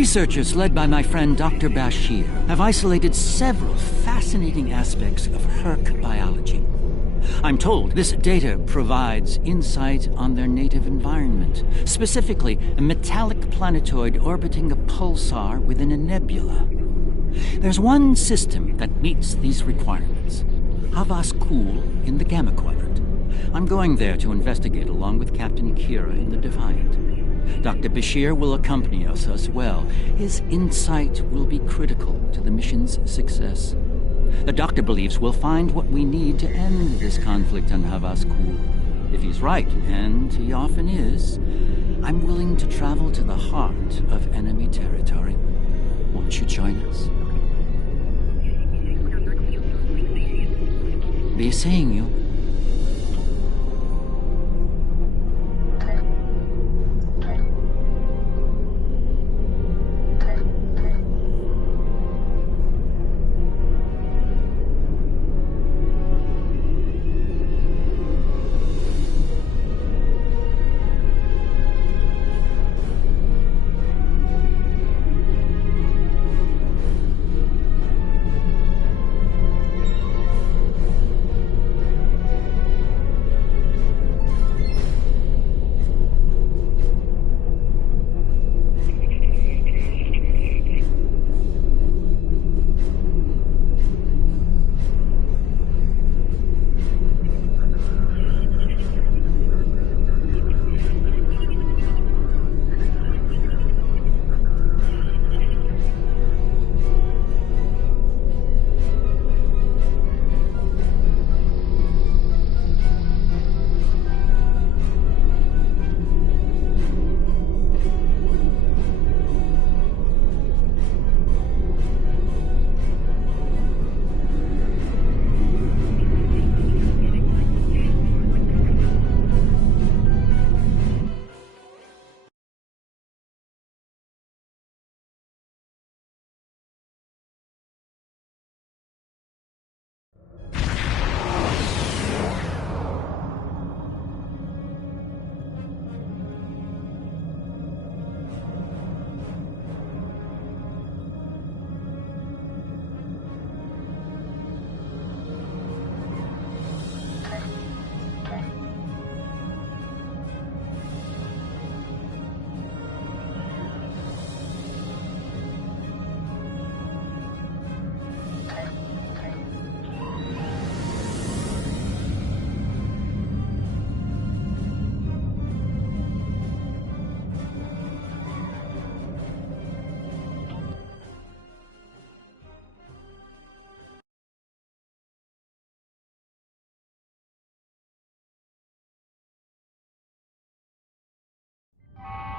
Researchers led by my friend Dr. Bashir have isolated several fascinating aspects of Herc biology. I'm told this data provides insight on their native environment, specifically a metallic planetoid orbiting a pulsar within a nebula. There's one system that meets these requirements. Havas Kul in the Gamma Quadrant. I'm going there to investigate along with Captain Kira in the Defiant. Dr. Bashir will accompany us as well. His insight will be critical to the mission's success. The doctor believes we'll find what we need to end this conflict on Havas Kul. If he's right, and he often is, I'm willing to travel to the heart of enemy territory. Won't you join us? Be seeing you.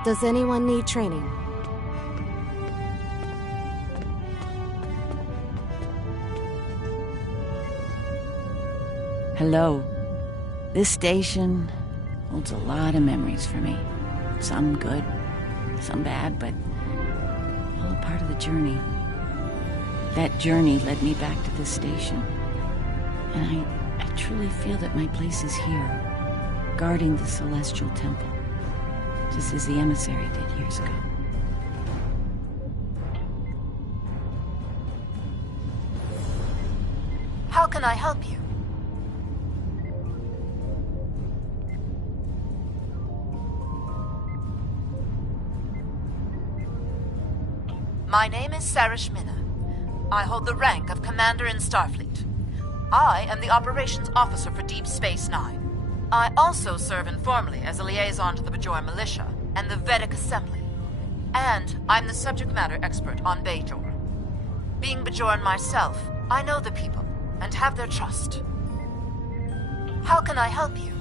Does anyone need training? Hello. This station holds a lot of memories for me. Some good, some bad, but all a part of the journey. That journey led me back to this station. And I truly feel that my place is here, guarding the Celestial Temple, just as the emissary did years ago. How can I help you? My name is Sarish Minna. I hold the rank of Commander in Starfleet. I am the Operations Officer for Deep Space Nine. I also serve informally as a liaison to the Bajor Militia and the Vedic Assembly. And I'm the subject matter expert on Bajor. Being Bajoran myself, I know the people and have their trust. How can I help you?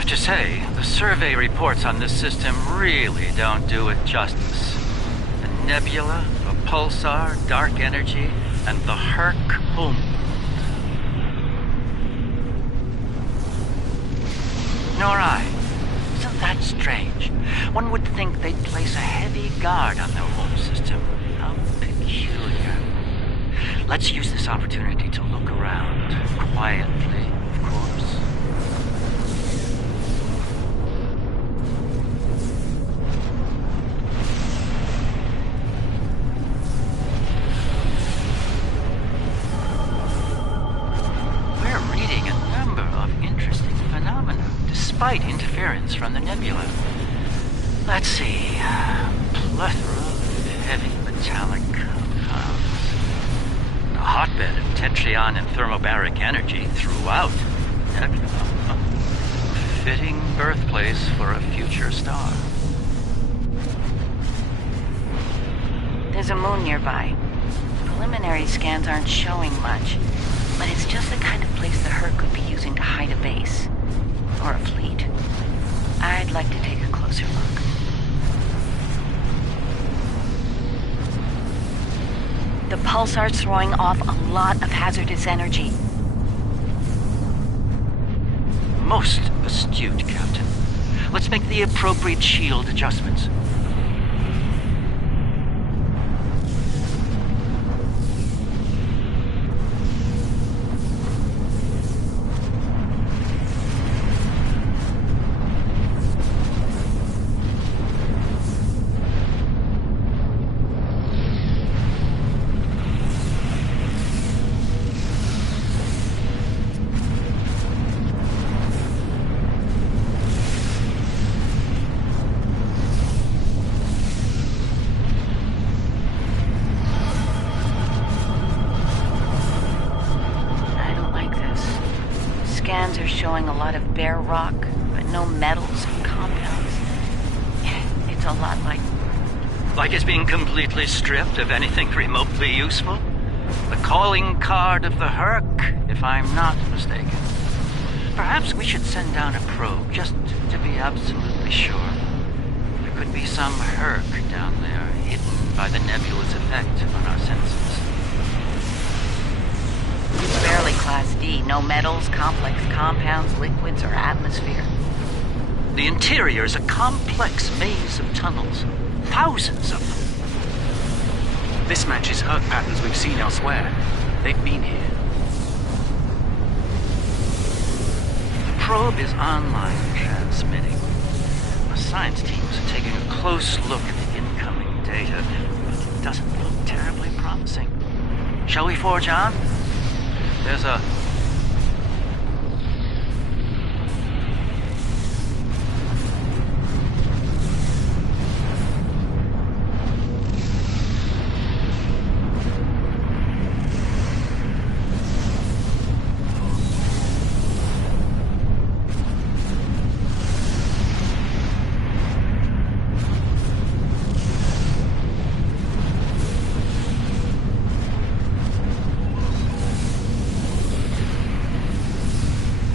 have to say, the survey reports on this system really don't do it justice. The nebula, the pulsar, dark energy, and the Herc home. Nor I. Isn't that strange? One would think they'd place a heavy guard on their home system. How peculiar. Let's use this opportunity to look around. Quietly, of course. We're reading a number of interesting phenomena, despite interference from the nebula. Let's see. Plethora of heavy metallic compounds. A hotbed of tetryon and thermobaric energy throughout the nebula. Fitting birthplace for a future star. There's a moon nearby. Preliminary scans aren't showing much, but it's just the kind of place the Herc could be using to hide a base. Or a fleet. I'd like to take a closer look. The pulsar's throwing off a lot of hazardous energy. Most astute, Captain. Let's make the appropriate shield adjustments. Scans are showing a lot of bare rock, but no metals or compounds. It's a lot like... Like it's being completely stripped of anything remotely useful? The calling card of the Herc, if I'm not mistaken. Perhaps we should send down a probe, just to be absolutely sure. There could be some Herc down there, hidden by the nebula's effect on our senses. It's barely Class D. No metals, complex compounds, liquids, or atmosphere. The interior is a complex maze of tunnels. Thousands of them. This matches Herc patterns we've seen elsewhere. They've been here. The probe is online transmitting. Our science teams are taking a close look at the incoming data, but it doesn't look terribly promising. Shall we forge on? There's a...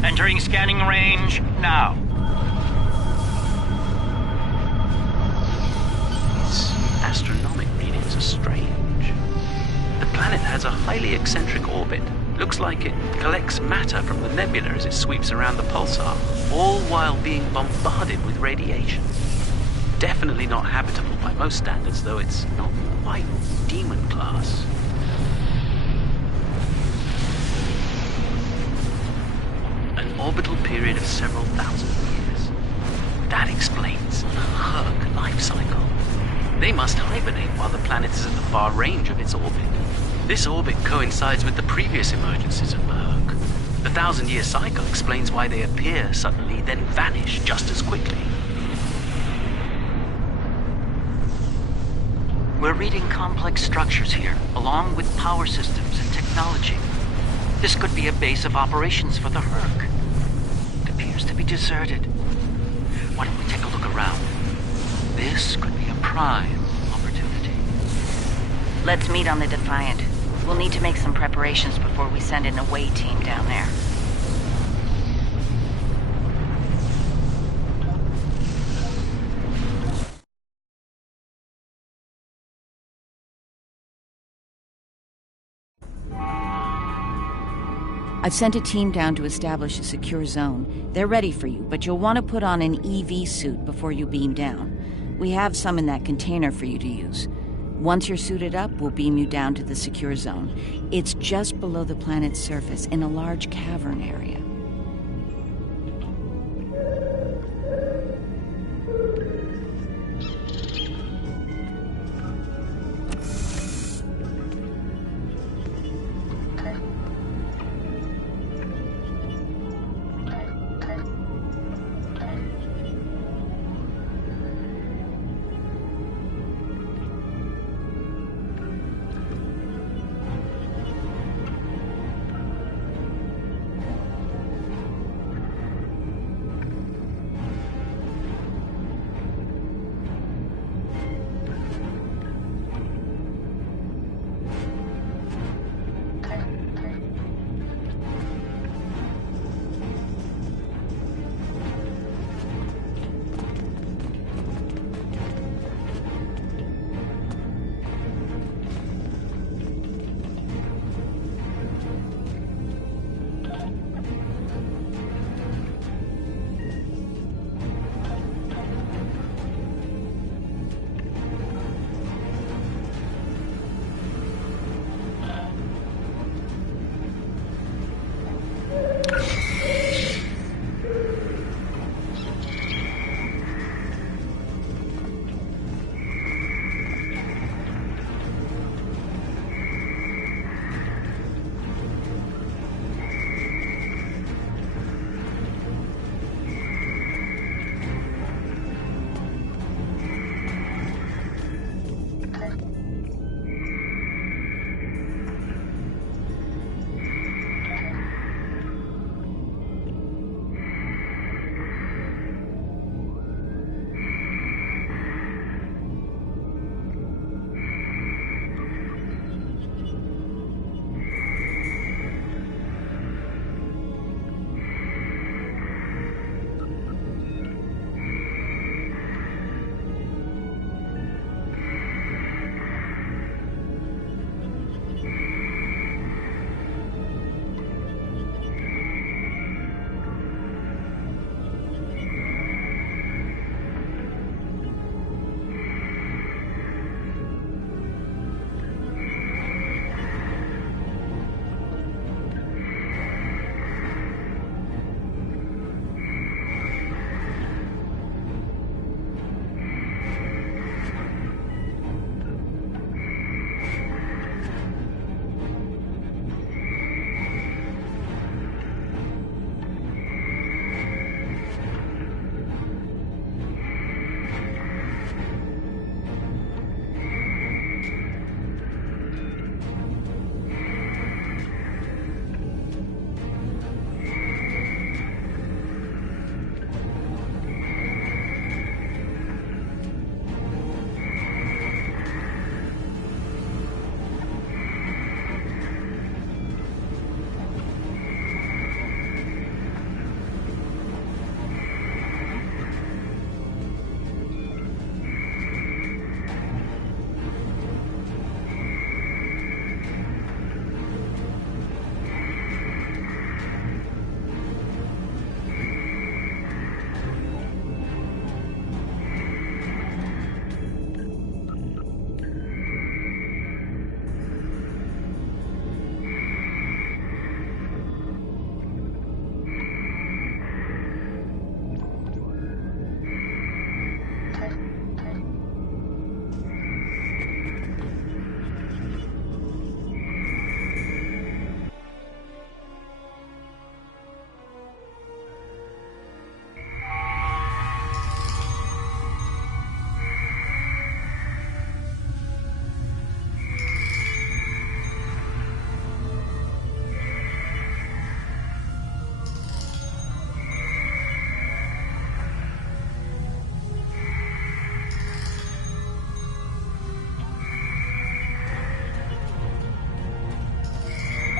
Entering scanning range now. These astronomic readings are strange. The planet has a highly eccentric orbit. Looks like it collects matter from the nebula as it sweeps around the pulsar, all while being bombarded with radiation. Definitely not habitable by most standards, though it's not quite demon class. Orbital period of several thousand years. That explains the Herc life cycle. They must hibernate while the planet is at the far range of its orbit. This orbit coincides with the previous emergencies of the Herc. The 1,000-year cycle explains why they appear suddenly, then vanish just as quickly. We're reading complex structures here, along with power systems and technology. This could be a base of operations for the Herc. To be deserted. Why don't we take a look around? This could be a prime opportunity. Let's meet on the Defiant. We'll need to make some preparations before we send an away team down there. I've sent a team down to establish a secure zone. They're ready for you, but you'll want to put on an EV suit before you beam down. We have some in that container for you to use. Once you're suited up, we'll beam you down to the secure zone. It's just below the planet's surface, in a large cavern area.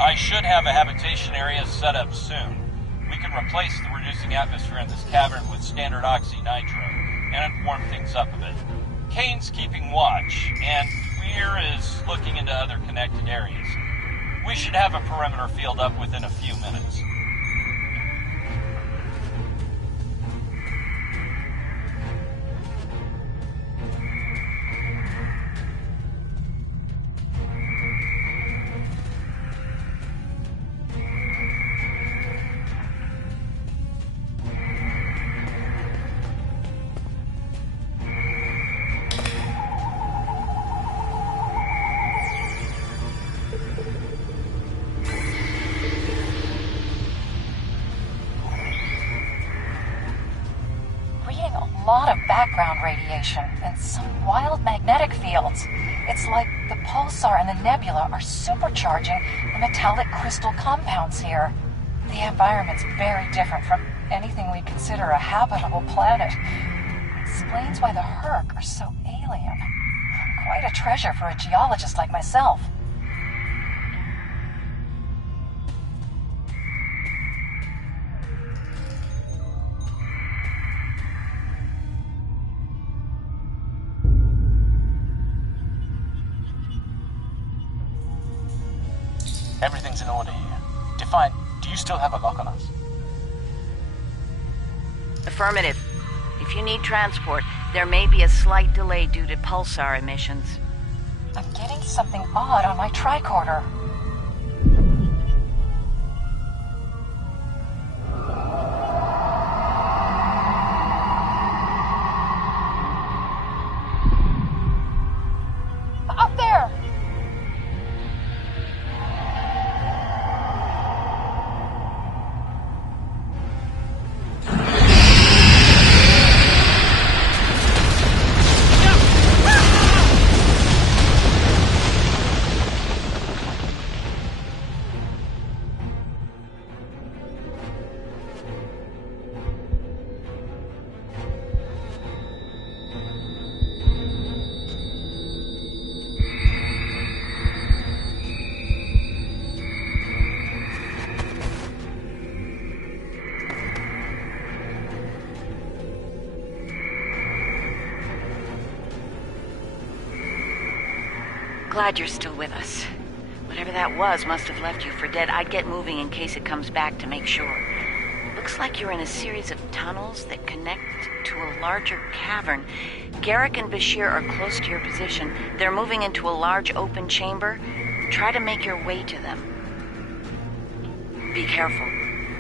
I should have a habitation area set up soon. We can replace the reducing atmosphere in this cavern with standard oxy-nitro and warm things up a bit. Kane's keeping watch, and Weir is looking into other connected areas. We should have a perimeter field up within a few minutes. Lot of background radiation and some wild magnetic fields. It's like the pulsar and the nebula are supercharging the metallic crystal compounds here. The environment's very different from anything we'd consider a habitable planet. Explains why the Herc are so alien. Quite a treasure for a geologist like myself. Everything's in order here. Defiant, do you still have a lock on us? Affirmative. If you need transport, there may be a slight delay due to pulsar emissions. I'm getting something odd on my tricorder. Up there! Glad you're still with us. Whatever that was must have left you for dead. I'd get moving in case it comes back to make sure. Looks like you're in a series of tunnels that connect to a larger cavern. Garrick and Bashir are close to your position. They're moving into a large open chamber. Try to make your way to them. Be careful.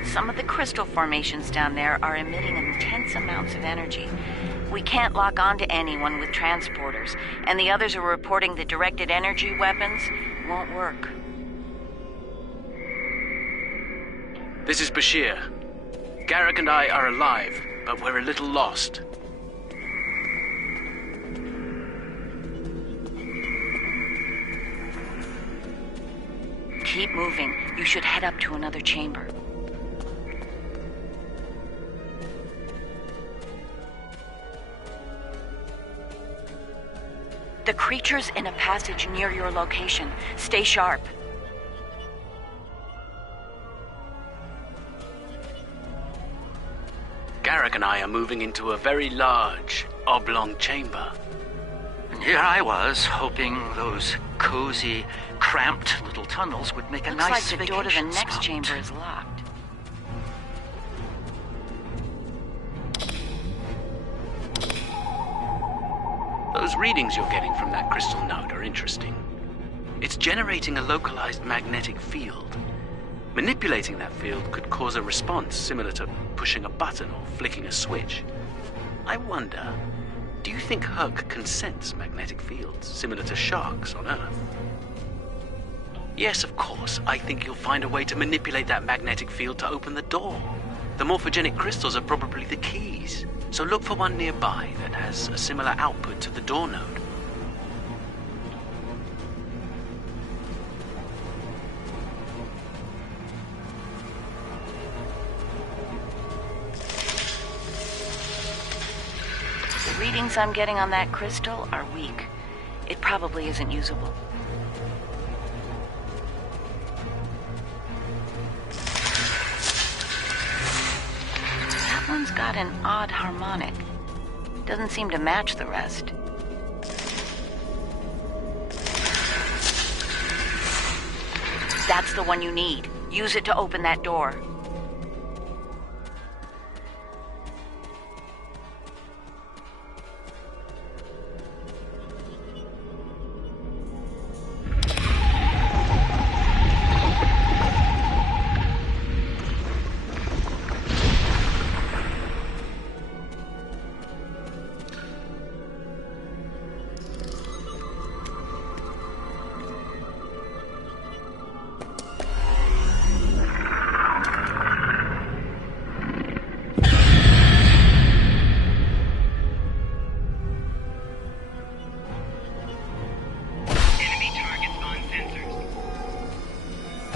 Some of the crystal formations down there are emitting intense amounts of energy. We can't lock onto anyone with transporters, and the others are reporting that directed energy weapons won't work. This is Bashir. Garrick and I are alive, but we're a little lost. Keep moving. You should head up to another chamber. The creature's in a passage near your location. Stay sharp. Garrick and I are moving into a very large, oblong chamber. And here I was, hoping those cozy, cramped little tunnels would make a Looks nice like the door to the vacation next spot. chamber is locked. Those readings you're getting from that crystal node are interesting. It's generating a localized magnetic field. Manipulating that field could cause a response similar to pushing a button or flicking a switch. I wonder, do you think Herc can sense magnetic fields similar to sharks on Earth? Yes, of course. I think you'll find a way to manipulate that magnetic field to open the door. The morphogenic crystals are probably the keys. So look for one nearby that has a similar output to the door node. The readings I'm getting on that crystal are weak. It probably isn't usable. That one's got an odd harmonic. Doesn't seem to match the rest. That's the one you need. Use it to open that door.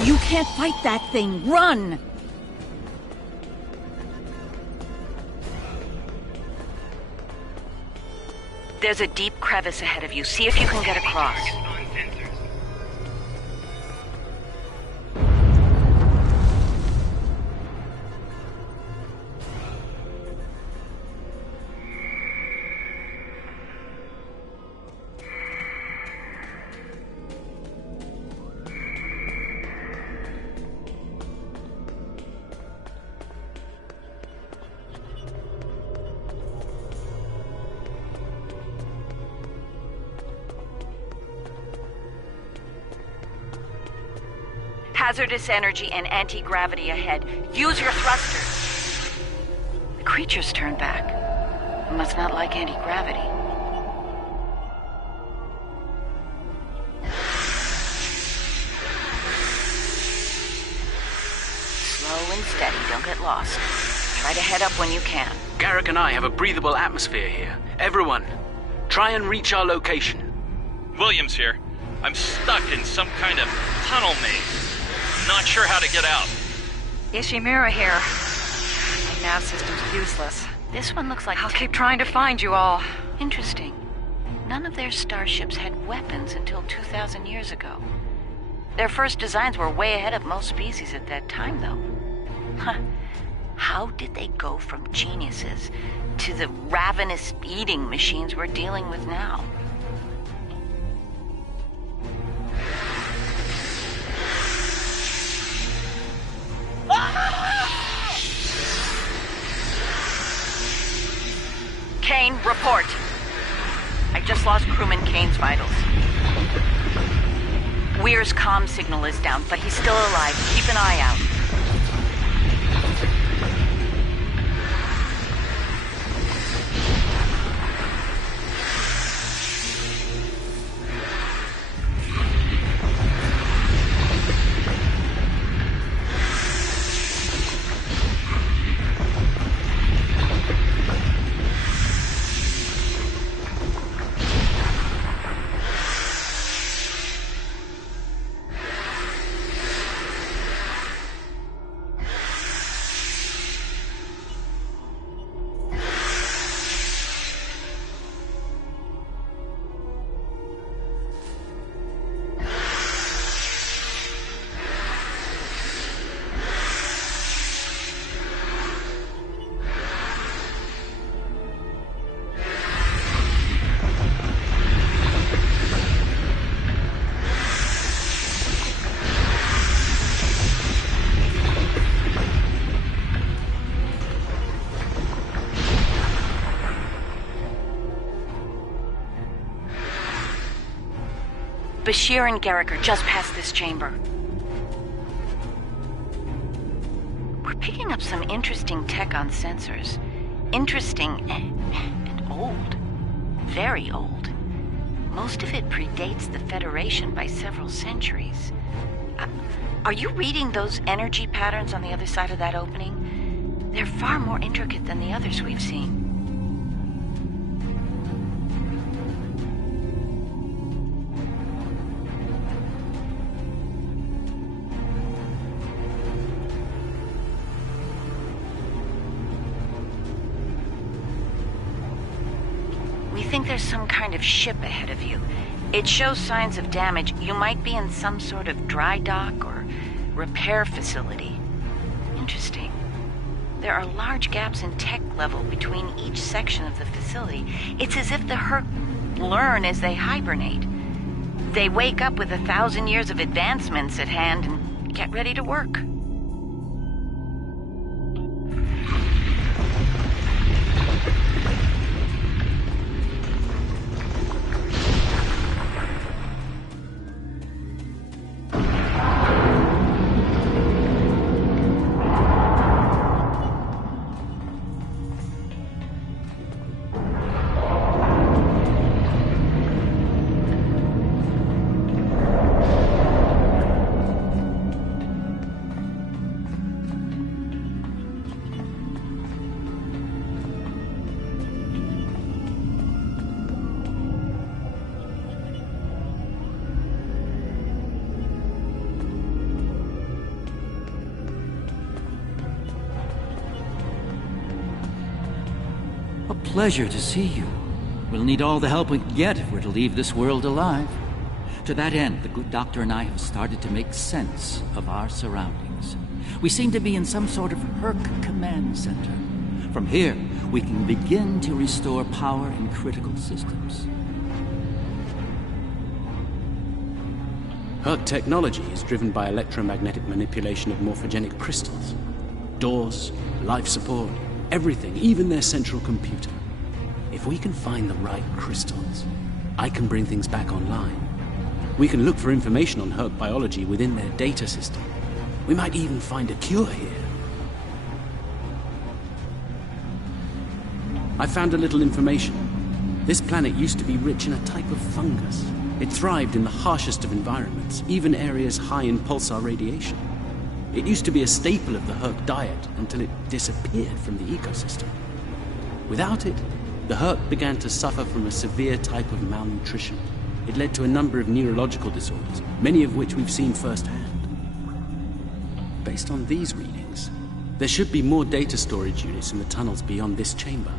You can't fight that thing! Run! There's a deep crevice ahead of you. See if you can get across. Hazardous energy and anti-gravity ahead. Use your thrusters. The creature's turned back. Must not like anti-gravity. Slow and steady, don't get lost. Try to head up when you can. Garrick and I have a breathable atmosphere here. Everyone, try and reach our location. Williams here. I'm stuck in some kind of tunnel maze. Not sure how to get out. Ishimura here. My nav system's useless. This one looks like... I'll keep trying to find you all. Interesting. None of their starships had weapons until 2,000 years ago. Their first designs were way ahead of most species at that time, though. Huh. How did they go from geniuses to the ravenous eating machines we're dealing with now? Kane, report. I just lost crewman Kane's vitals. Weir's comm signal is down, but he's still alive. Keep an eye out. Bashir and Garrick are just past this chamber. We're picking up some interesting tech on sensors. Interesting and old. Very old. Most of it predates the Federation by several centuries. Are you reading those energy patterns on the other side of that opening? They're far more intricate than the others we've seen. We think there's some kind of ship ahead of you. It shows signs of damage. You might be in some sort of dry dock or repair facility. Interesting. There are large gaps in tech level between each section of the facility. It's as if the Herc learn as they hibernate. They wake up with 1,000 years of advancements at hand and get ready to work. Pleasure to see you. We'll need all the help we can get if we're to leave this world alive. To that end, the good doctor and I have started to make sense of our surroundings. We seem to be in some sort of Herc command center. From here, we can begin to restore power in critical systems. Herc technology is driven by electromagnetic manipulation of morphogenic crystals. Doors, life support, everything, even their central computer. If we can find the right crystals, I can bring things back online. We can look for information on Herc biology within their data system. We might even find a cure here. I found a little information. This planet used to be rich in a type of fungus. It thrived in the harshest of environments, even areas high in pulsar radiation. It used to be a staple of the Herc diet until it disappeared from the ecosystem. Without it, the Herc began to suffer from a severe type of malnutrition. It led to a number of neurological disorders, many of which we've seen firsthand. Based on these readings, there should be more data storage units in the tunnels beyond this chamber.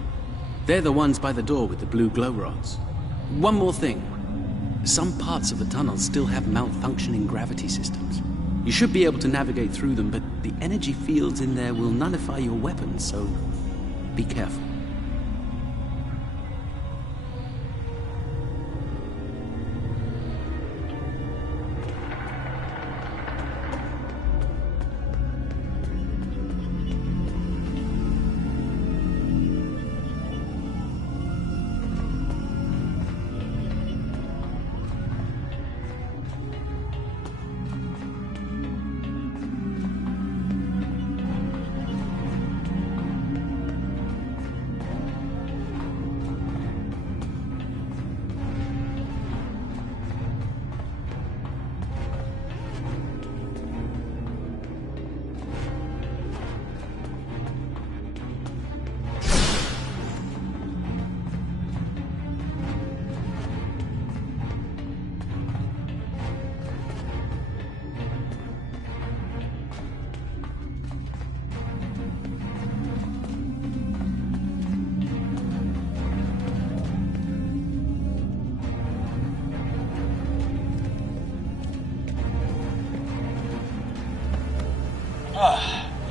They're the ones by the door with the blue glow rods. One more thing. Some parts of the tunnels still have malfunctioning gravity systems. You should be able to navigate through them, but the energy fields in there will nullify your weapons, so be careful.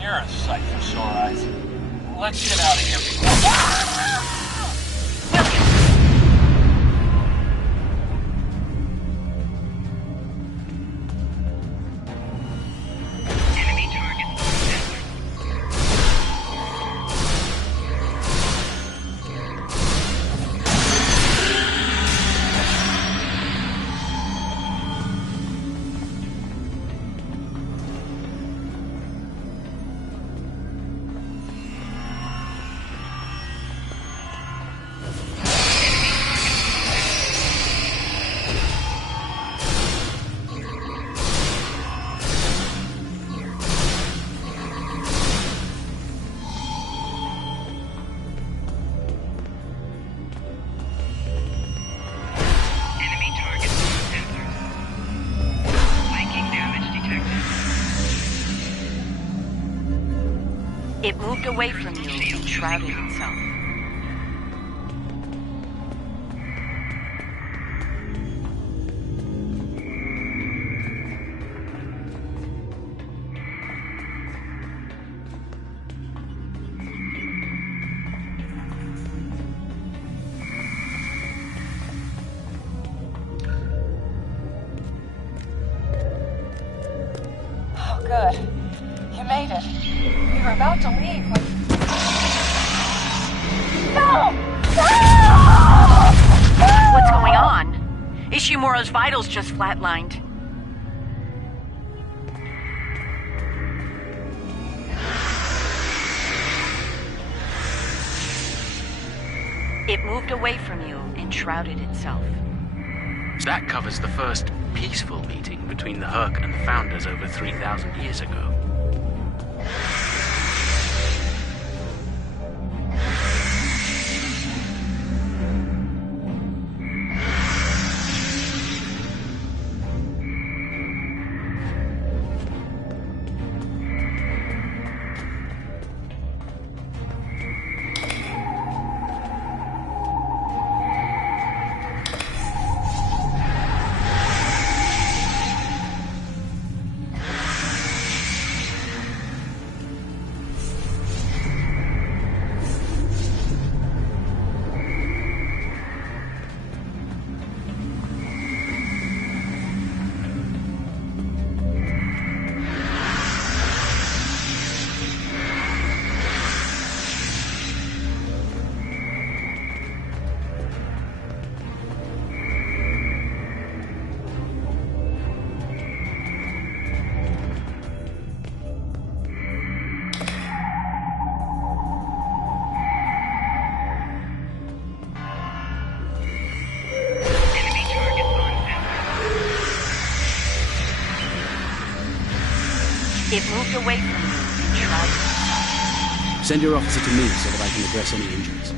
You're a sight for sore eyes. Let's get out of here before... It moved away from you and shrouded itself. Oh Good. You made it. We were about to leave when... No! No! What's going on? Ishimura's vitals just flatlined. It moved away from you and shrouded itself. That covers the first peaceful meeting between the Herc and the Founders over 3,000 years ago. It moved away from you and shrouded itself. Send your officer to me so that I can address any injuries.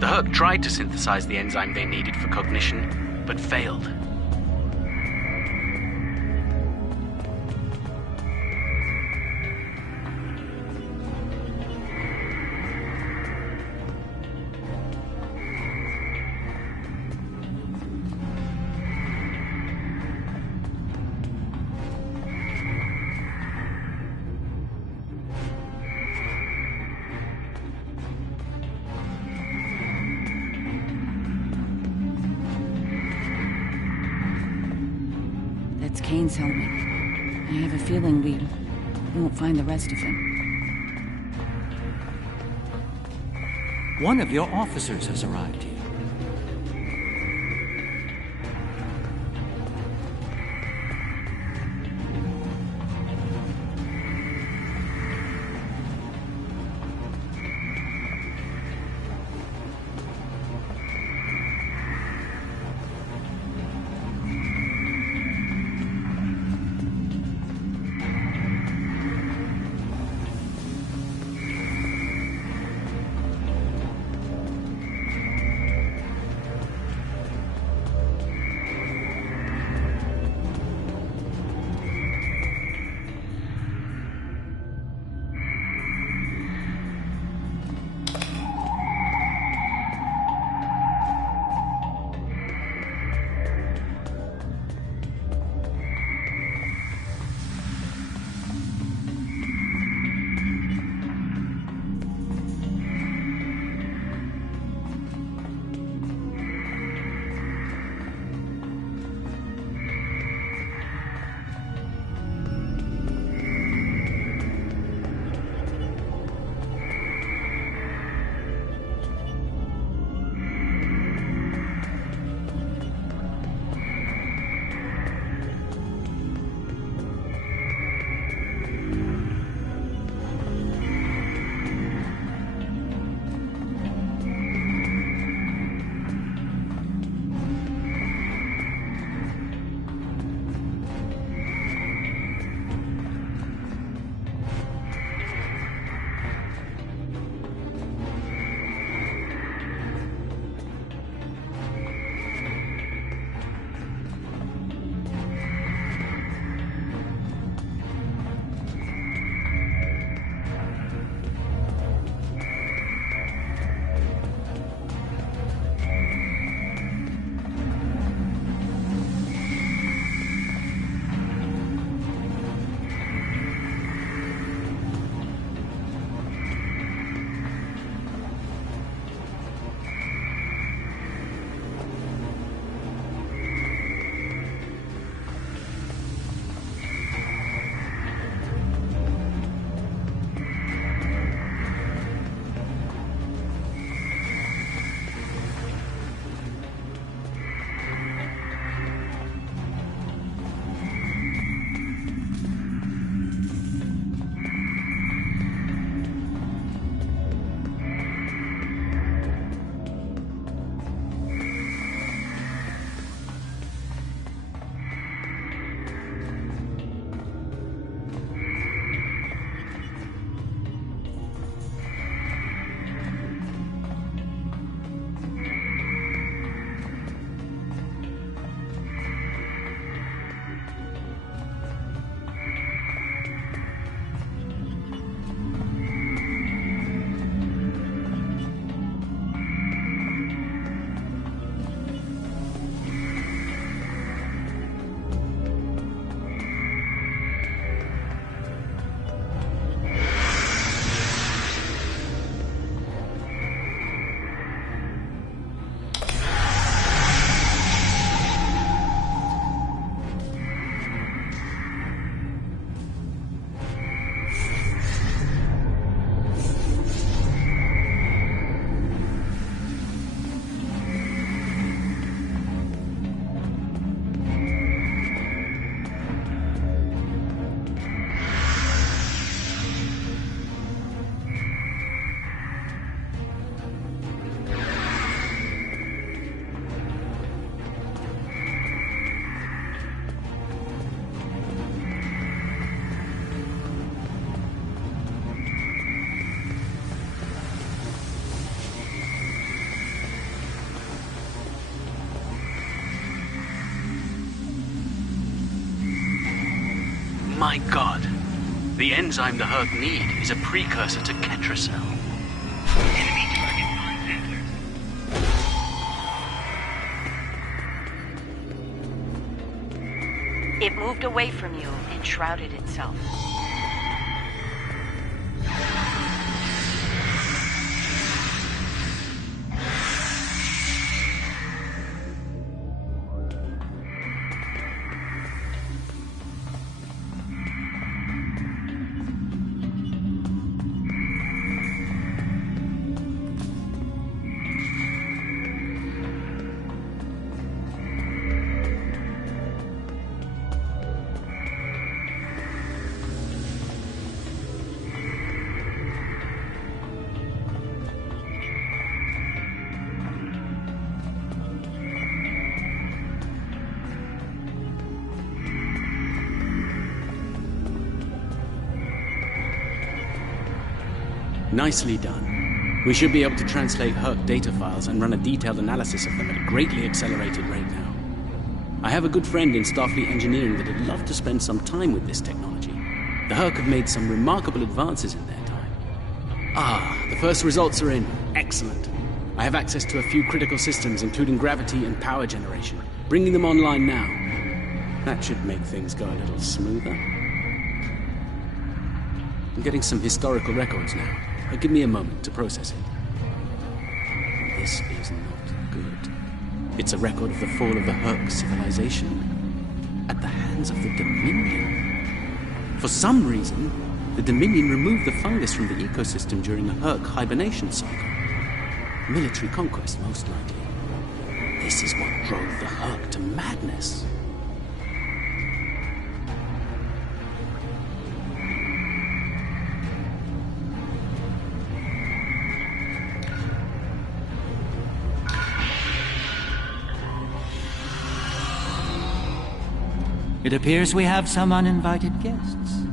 The Herc tried to synthesize the enzyme they needed for cognition, but failed. That's Kane's helmet. I have a feeling we won't find the rest of him. One of your officers has arrived here. my god. The enzyme the Herc need is a precursor to Ketracel. It moved away from you and shrouded itself. Nicely done. We should be able to translate Herc data files and run a detailed analysis of them at a greatly accelerated rate now. I have a good friend in Starfleet engineering that would love to spend some time with this technology. The Herc have made some remarkable advances in their time. Ah, the first results are in. Excellent. I have access to a few critical systems, including gravity and power generation. Bringing them online now. That should make things go a little smoother. I'm getting some historical records now. Give me a moment to process it. This is not good. It's a record of the fall of the Herc civilization at the hands of the Dominion. For some reason, the Dominion removed the fungus from the ecosystem during a Herc hibernation cycle. Military conquest, most likely. This is what drove the Herc to madness. It appears we have some uninvited guests.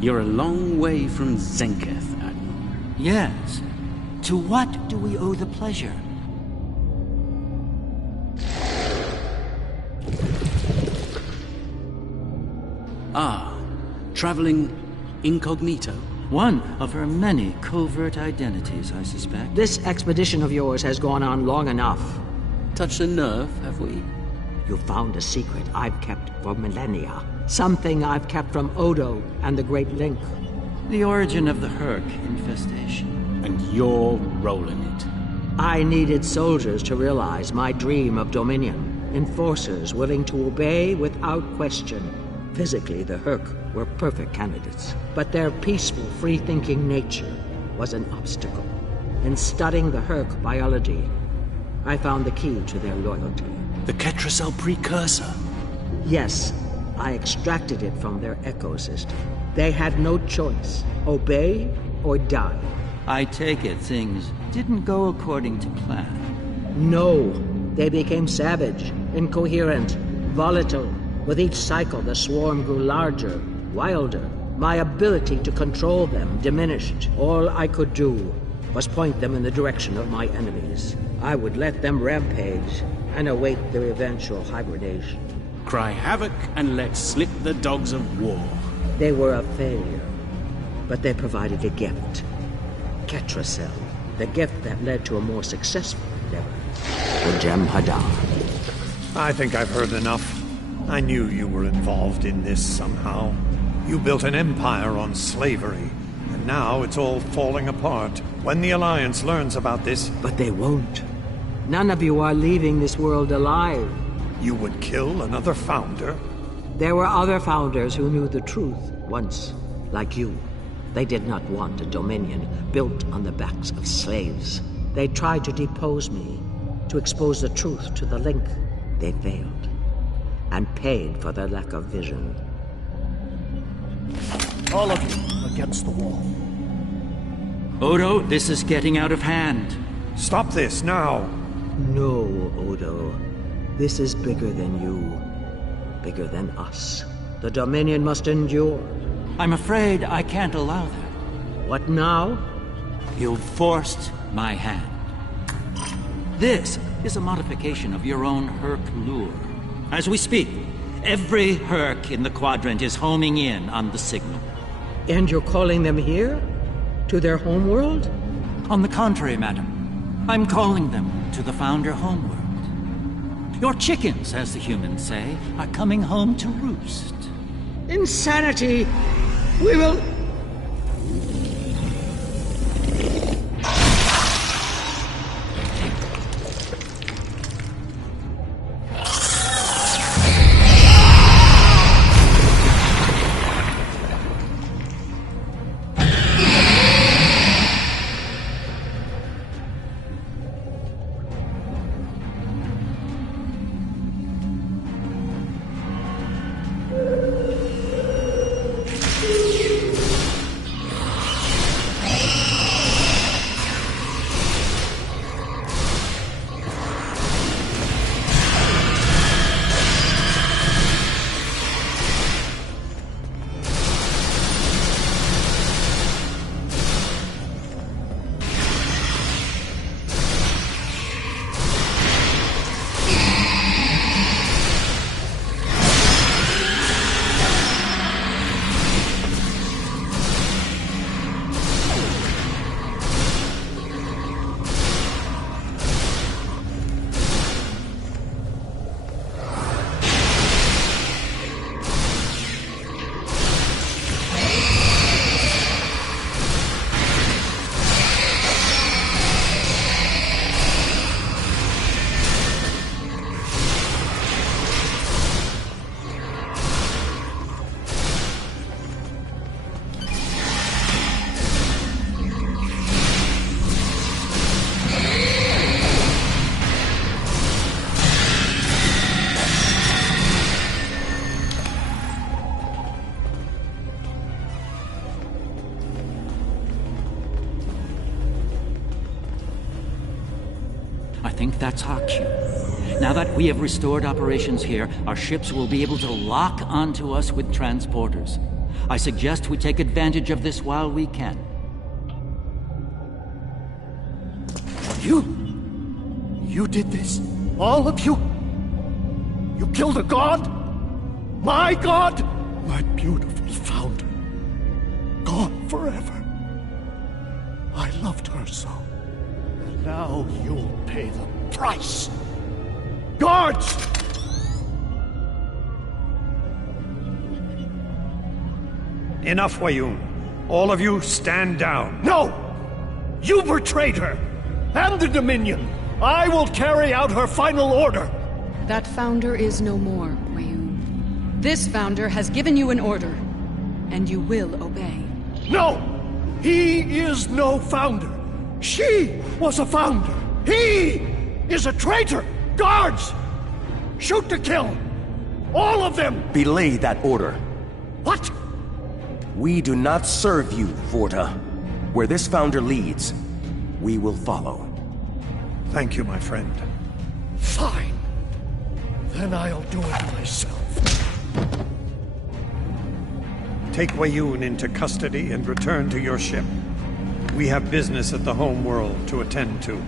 You're a long way from Zenketh, Admiral. Yes. To what do we owe the pleasure? Ah, traveling incognito. One of her many covert identities, I suspect. This expedition of yours has gone on long enough. Touched a nerve, have we? You found a secret I've kept for millennia. Something I've kept from Odo and the Great Link. The origin of the Herc infestation. And you're rolling it. I needed soldiers to realize my dream of dominion. Enforcers willing to obey without question. Physically, the Herc were perfect candidates. But their peaceful, free-thinking nature was an obstacle. In studying the Herc biology, I found the key to their loyalty. The Ketracel precursor? Yes, I extracted it from their ecosystem. They had no choice. Obey or die. I take it things didn't go according to plan. No, they became savage, incoherent, volatile. With each cycle, the swarm grew larger, wilder. My ability to control them diminished. All I could do was point them in the direction of my enemies. I would let them rampage and await their eventual hibernation. Cry havoc and let slip the dogs of war. They were a failure, but they provided a gift. Ketracel, the gift that led to a more successful endeavor. The Jem'Hadar. I think I've heard enough. I knew you were involved in this somehow. You built an empire on slavery, and now it's all falling apart. When the Alliance learns about this... But they won't. None of you are leaving this world alive. You would kill another founder? There were other founders who knew the truth once, like you. They did not want a dominion built on the backs of slaves. They tried to depose me, to expose the truth to the Link. They failed, and paid for their lack of vision. All of you against the wall. Odo, this is getting out of hand. Stop this now! No, Odo. This is bigger than you. Bigger than us. The Dominion must endure. I'm afraid I can't allow that. What now? You've forced my hand. This is a modification of your own Herc lure. As we speak, Every Herc in the quadrant is homing in on the signal. And you're calling them here? To their homeworld? On the contrary, madam. I'm calling them to the Founder homeworld. Your chickens, as the humans say, are coming home to roost. Insanity! We will... I think that's our cue. Now that we have restored operations here, our ships will be able to lock onto us with transporters. I suggest we take advantage of this while we can. You did this? All of you? You killed a god? My god? My beautiful founder. Gone forever. I loved her so. And now you'll pay the price. Guards! Enough, Wayoon. All of you, stand down. No! You betrayed her! And the Dominion! I will carry out her final order! That founder is no more, Wayoon. This founder has given you an order, and you will obey. No! He is no founder! She was a founder! He is a traitor! Guards! Shoot to kill! All of them! Belay that order. What? We do not serve you, Vorta. Where this founder leads, we will follow. Thank you, my friend. Fine. Then I'll do it myself. Take Wayoon into custody and return to your ship. We have business at the home world to attend to.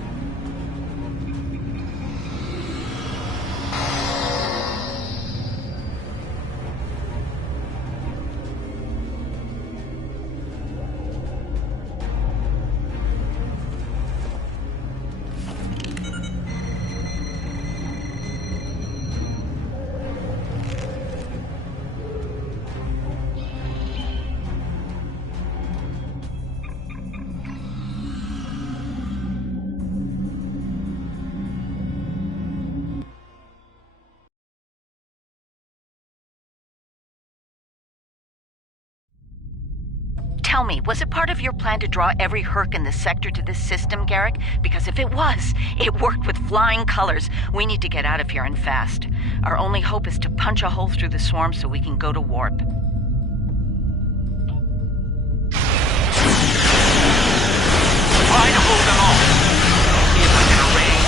Tell me, was it part of your plan to draw every Herc in the sector to this system, Garrick? Because if it was, it worked with flying colors. We need to get out of here and fast. Our only hope is to punch a hole through the swarm so we can go to warp. Try to hold them off. See if I can arrange.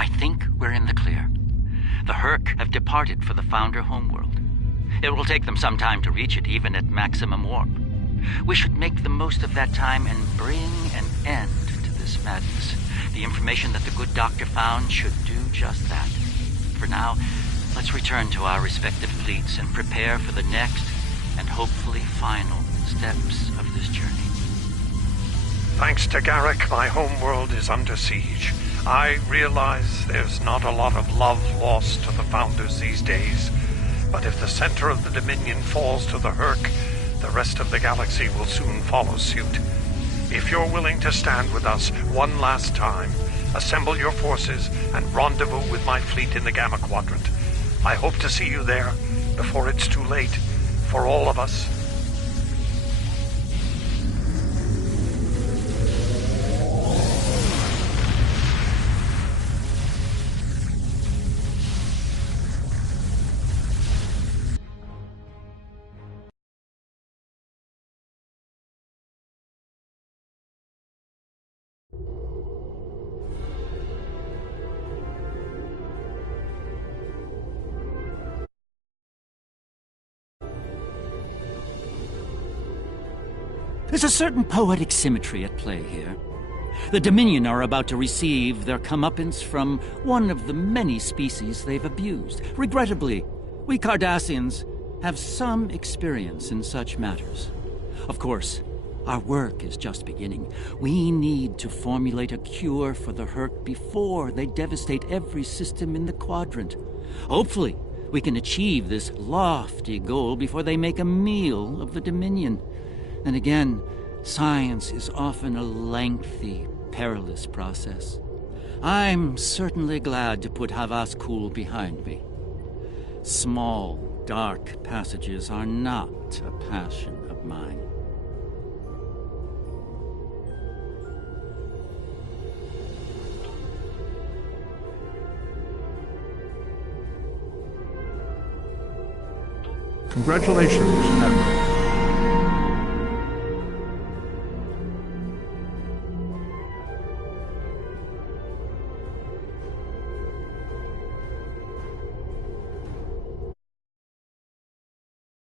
I think we're in the clear. The Herc have departed for the Founder homeworld. It will take them some time to reach it, even at maximum warp. We should make the most of that time and bring an end to this madness. The information that the good doctor found should do just that. For now, let's return to our respective fleets and prepare for the next and hopefully final steps of this journey. Thanks to Garrick, my homeworld is under siege. I realize there's not a lot of love lost to the Founders these days, but if the center of the Dominion falls to the Herc, the rest of the galaxy will soon follow suit. If you're willing to stand with us one last time, assemble your forces and rendezvous with my fleet in the Gamma Quadrant. I hope to see you there before it's too late for all of us. There's a certain poetic symmetry at play here. The Dominion are about to receive their comeuppance from one of the many species they've abused. Regrettably, we Cardassians have some experience in such matters. Of course, our work is just beginning. We need to formulate a cure for the Herc before they devastate every system in the Quadrant. Hopefully, we can achieve this lofty goal before they make a meal of the Dominion. And again, science is often a lengthy, perilous process. I'm certainly glad to put Havas Kul behind me. Small, dark passages are not a passion of mine. Congratulations, Admiral.